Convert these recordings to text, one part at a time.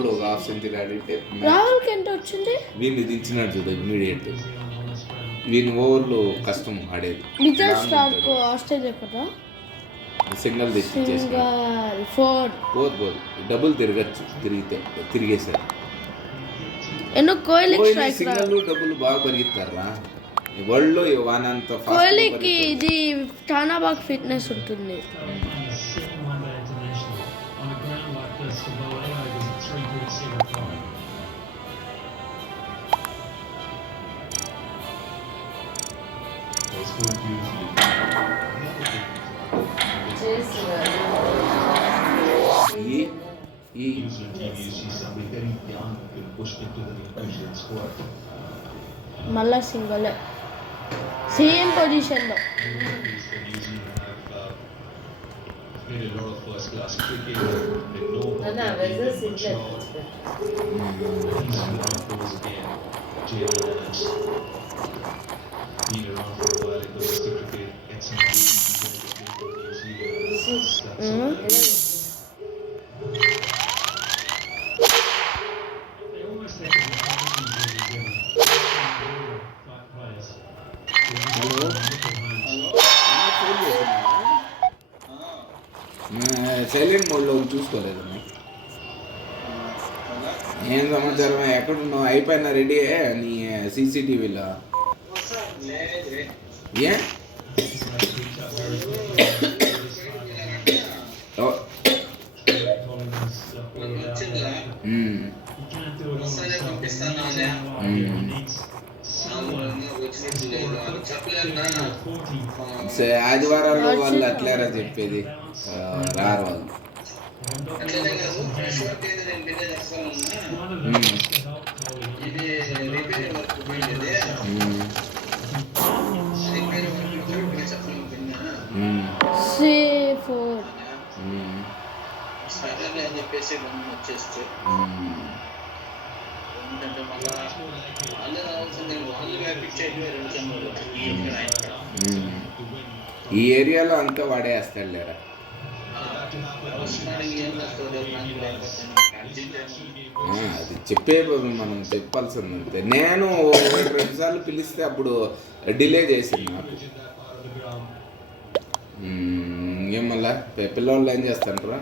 ఓవర్లో ఒక half century ఆడితే రాహుల్కి ఎంత వచ్చింది? వీళ్ళు దించినాడు చూడు ఇమ్మీడియట్. వీని ఓవర్లో కష్టం ఆడేది. నిజం స్టాప్ ఆస్ట్రేలియా కదా సిగ్నల్ తెచ్చి ఫోర్ పోదు డబుల్ తిరగచ్చు. తిరిగేశారు. ఎన్నో కోహ్లీకి స్ట్రైక్ సిగ్నల్ డబుల్ బాగా పరిగెత్తారా వరల్డ్లో వానంత. కోహ్లీకి ఇది చాలా బాగా ఫిట్నెస్ ఉంటుంది. మళ్ళా సింగల్ సేమ్ పొజిషన్లో. సైలెంట్ మోడ్లో చూసుకోలేదు. ఏం సమాచారం? ఎక్కడున్నావు? అయిపోయినా రెడీ నీ సీసీటీవీలో? ఏ ఆదివారాల్లో వాళ్ళు అట్లేరా చెప్పేది? రారు వాళ్ళు. ఈ ఏరియాలో అంతా వాడేస్తాడు లేరా. అది చెప్పే మనం చెప్పాల్సింది అంతే. నేను 2 సార్లు పిలిస్తే అప్పుడు డిలే చేసింది నాకు. ఏం మళ్ళా పిల్లవాళ్ళు ఏం చేస్తాంటారా?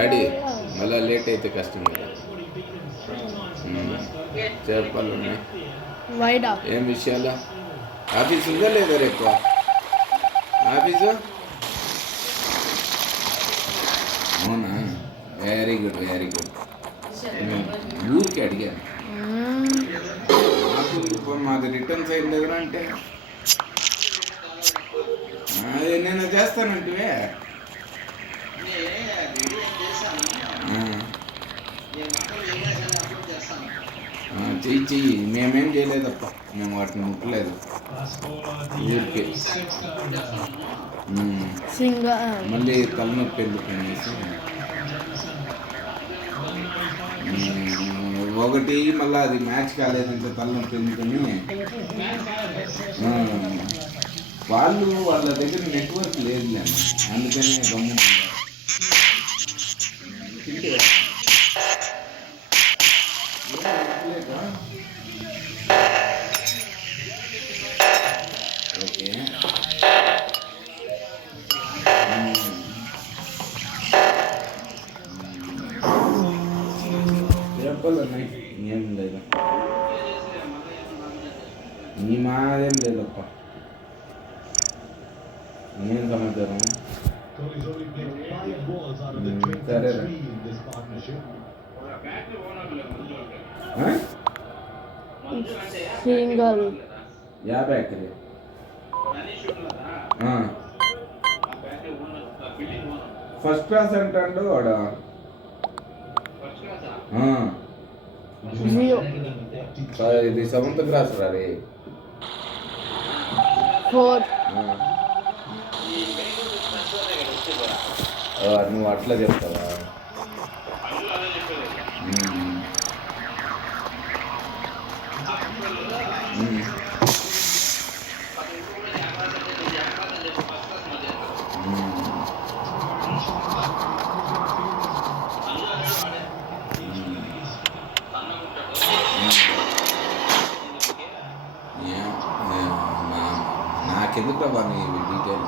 ఆడి మళ్ళీ లేట్ అయితే కష్టం కదా. చెప్పాలన్నా ఏం విషయాలు? ఆఫీస్ ఉందా లేదా రేపు? ఆఫీసు అవునా? Very good very good. ఊరికి అడిగాను. మాది రిటర్న్స్ అయింది దగ్గర అంటే నేను చేస్తానంటే చెయ్యి. మేమేం చేయలేదప్ప, మేము వాటిని ముట్టలేదు. ఊరికే మళ్ళీ తలనొప్పి ఎందుకు అనేసి ఒకటి మళ్ళీ అది మ్యాచ్ కాలేదంటే తలనొప్పి ఎందుకని వాళ్ళ దగ్గర నెట్వర్క్ లేదు, అందుకని గమ్ముకుంటారు. ఓకే చెప్పాలన్నా ఏం లేదా? నీ మాదేం లేదప్ప. ఏం సమాచారం? సరే సింగల్ 50 ఎకరే. ఫస్ట్ క్లాస్ అంటాడు వాడు. ఇది 7th క్లాస్ రే. 4 నువ్వు అట్లా చెప్తావా? నాకెందుకు రా నీ డీటెయిల్